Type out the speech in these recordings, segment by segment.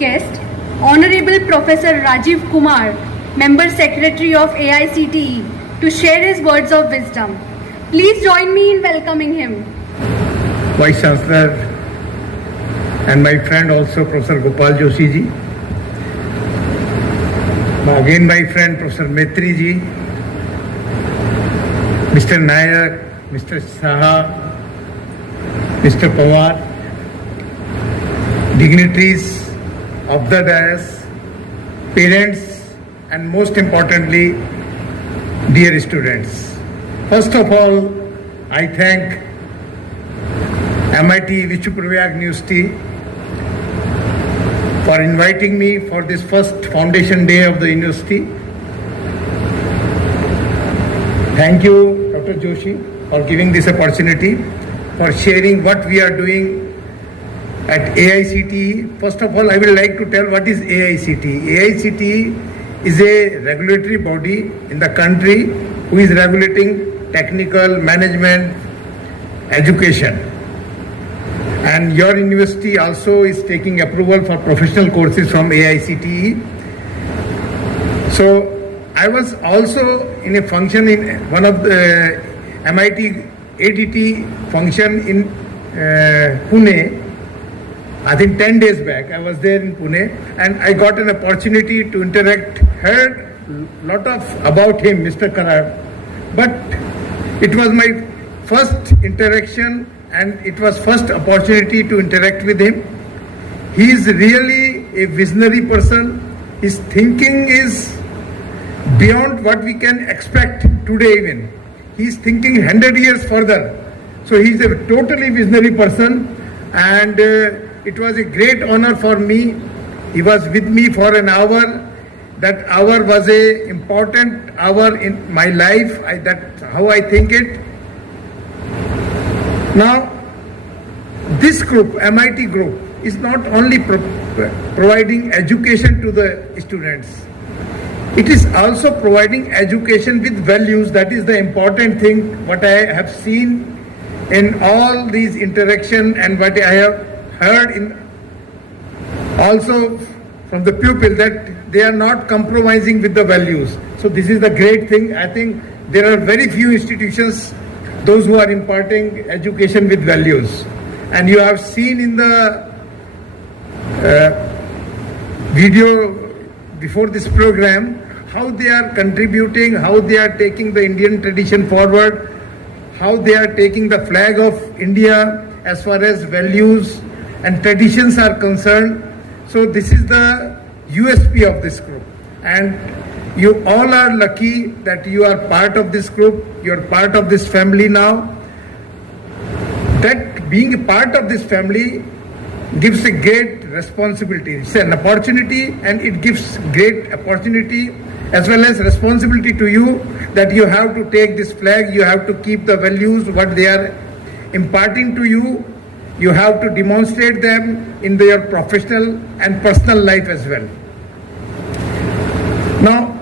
guest, Honorable Professor Rajiv Kumar, Member Secretary of AICTE, to share his words of wisdom. Please join me in welcoming him. Vice Chancellor and my friend also Professor Gopal Joshi ji. Again my friend Professor Maitri ji, Mr. Nayak, Mr. Saha, Mr. Pawar, dignitaries of the dais, parents, and most importantly, dear students. First of all, I thank MIT Vishuprayag University for inviting me for this first foundation day of the university. Thank you, Dr. Joshi, for giving this opportunity, for sharing what we are doing at AICTE. First of all, I would like to tell what is AICTE. AICTE is a regulatory body in the country who is regulating technical, management, education. And your university also is taking approval for professional courses from AICTE. So I was also in a function in one of the MIT ADT function in Pune. I think 10 days back I was there in Pune, and I got an opportunity to interact, heard a lot of about him, Mr. Karab. But it was my first interaction and it was first opportunity to interact with him. He is really a visionary person. His thinking is beyond what we can expect today even. He is thinking 100 years further. So he is a totally visionary person, and it was a great honor for me. He was with me for an hour. That hour was a important hour in my life. That's how I think it. Now, this group, MIT group, is not only providing education to the students. It is also providing education with values. That is the important thing, what I have seen in all these interactions and what I have heard in also from the pupil, that they are not compromising with the values. So this is the great thing. I think there are very few institutions, those who are imparting education with values. And you have seen in the video before this program how they are contributing, how they are taking the Indian tradition forward, how they are taking the flag of India as far as values and traditions are concerned. So this is the USP of this group. And you all are lucky that you are part of this group, you are part of this family now. That being a part of this family gives a great responsibility. It's an opportunity, and it gives great opportunity as well as responsibility to you, that you have to take this flag, you have to keep the values, what they are imparting to you. You have to demonstrate them in your professional and personal life as well. Now,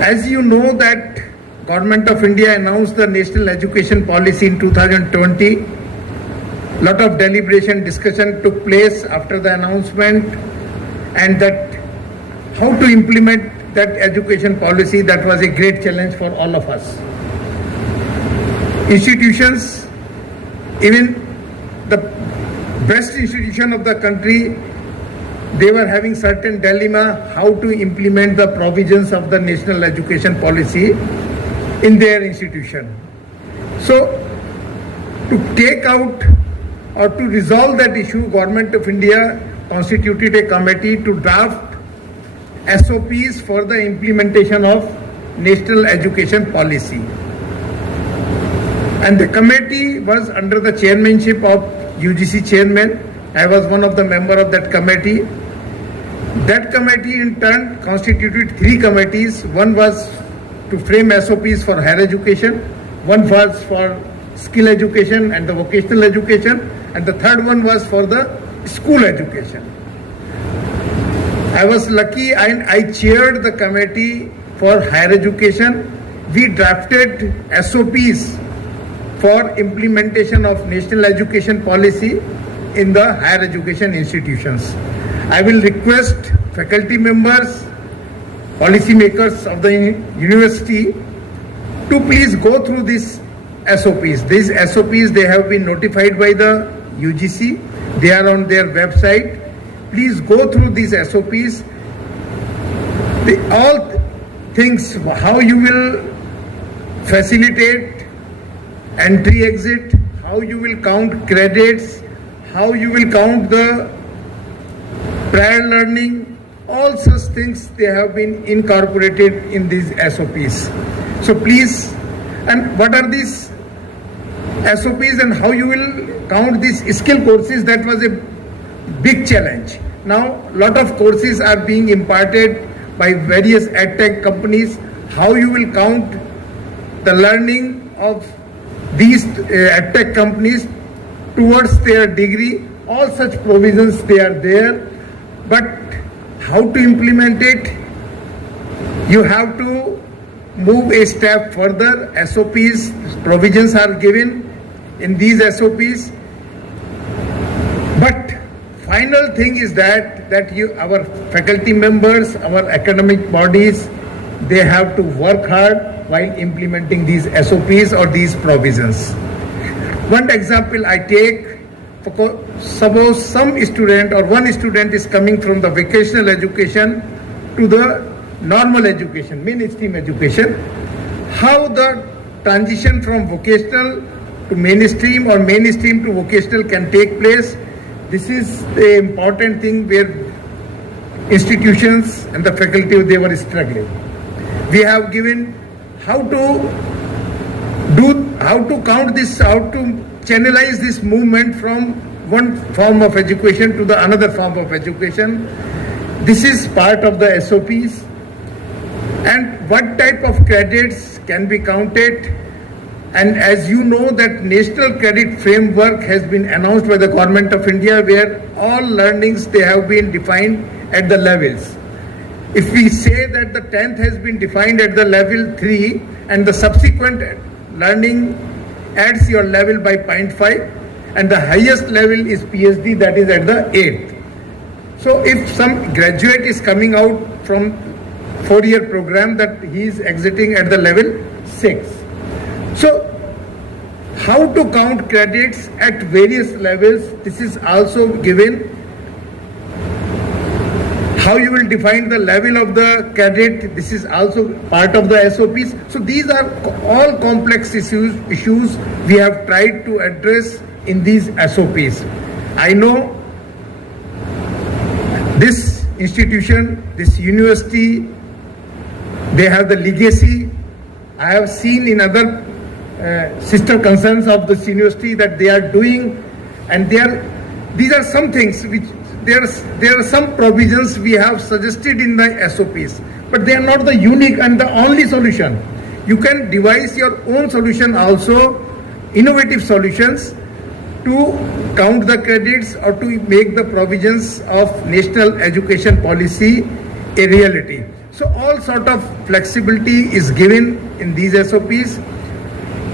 as you know that Government of India announced the National Education Policy in 2020. Lot of deliberation, discussion took place after the announcement, and that how to implement that education policy, that was a great challenge for all of us. Institutions, even the best institution of the country, they were having certain dilemma how to implement the provisions of the National Education Policy in their institution. So, to take out or to resolve that issue, Government of India constituted a committee to draft SOPs for the implementation of National Education Policy. And the committee was under the chairmanship of UGC chairman. I was one of the members of that committee. That committee in turn constituted 3 committees. One was to frame SOPs for higher education, one was for skill education and the vocational education, and the third one was for the school education. I was lucky and I chaired the committee for higher education. We drafted SOPs for implementation of National Education Policy in the higher education institutions. I will request faculty members, policy makers of the university to please go through these SOPs. These SOPs, they have been notified by the UGC. They are on their website. Please go through these SOPs. All things, how you will facilitate entry exit, how you will count credits, how you will count the prior learning, all such things they have been incorporated in these SOPs. So please, and what are these SOPs and how you will count these skill courses? That was a big challenge. Now, lot of courses are being imparted by various edtech companies. How you will count the learning of these edtech companies towards their degree? All such provisions, they are there. But how to implement it? You have to move a step further. SOPs, provisions are given in these SOPs. But final thing is that our faculty members, our academic bodies, they have to work hard while implementing these SOPs or these provisions. One example I take, suppose some student or one student is coming from the vocational education to the normal education, mainstream education. How the transition from vocational to mainstream or mainstream to vocational can take place? This is the important thing where institutions and the faculty, they were struggling. We have given how to count this, how to channelize this movement from one form of education to the another form of education. This is part of the SOPs. And what type of credits can be counted? And as you know, that National Credit Framework has been announced by the Government of India, where all learnings, they have been defined at the levels. If we say that the 10th has been defined at the level 3 and the subsequent learning adds your level by 0.5 and the highest level is PhD, that is at the 8th. So if some graduate is coming out from 4-year program, that he is exiting at the level 6. So how to count credits at various levels, this is also given. How you will define the level of the credit, this is also part of the SOPs. So these are all complex issues we have tried to address in these SOPs. I know this institution, this university, they have the legacy. I have seen in other sister concerns of this university that they are doing, and these are some things which there are some provisions we have suggested in the SOPs, but they are not the unique and the only solution. You can devise your own solution also, innovative solutions to count the credits or to make the provisions of national education policy a reality. So all sort of flexibility is given in these SOPs.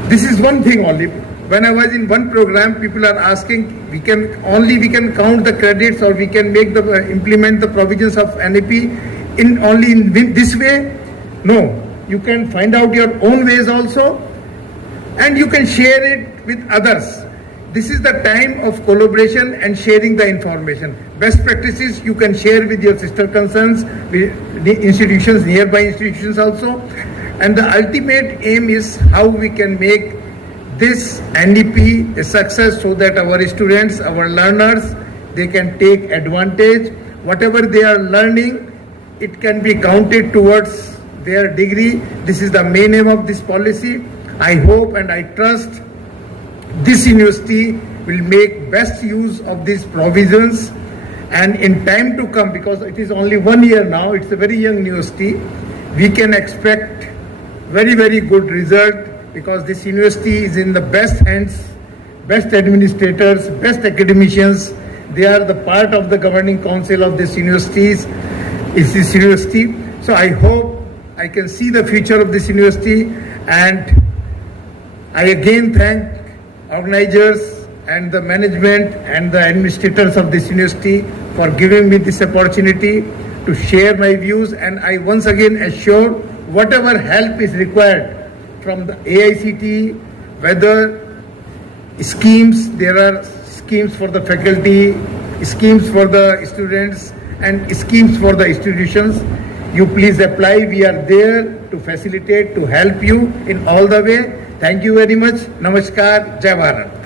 This is one thing only. When I was in one program, people are asking, we can count the credits or we can make implement the provisions of NEP only in this way. No, you can find out your own ways also, and you can share it with others. This is the time of collaboration and sharing the information. Best practices you can share with your sister concerns, with the institutions, nearby institutions also. And the ultimate aim is how we can make this NEP a success so that our students, our learners, they can take advantage. Whatever they are learning, it can be counted towards their degree. This is the main aim of this policy. I hope and I trust this university will make best use of these provisions, and in time to come, because it is only 1 year now, it's a very young university, we can expect very, very good result, because this university is in the best hands, best administrators, best academicians. They are the part of the governing council of this university. So I hope I can see the future of this university, and I again thank organizers and the management and the administrators of this university for giving me this opportunity to share my views, and I once again assure whatever help is required from the AICTE, whether schemes, there are schemes for the faculty, schemes for the students, and schemes for the institutions. You please apply. We are there to facilitate, to help you in all the way. Thank you very much. Namaskar. Jai Bharat.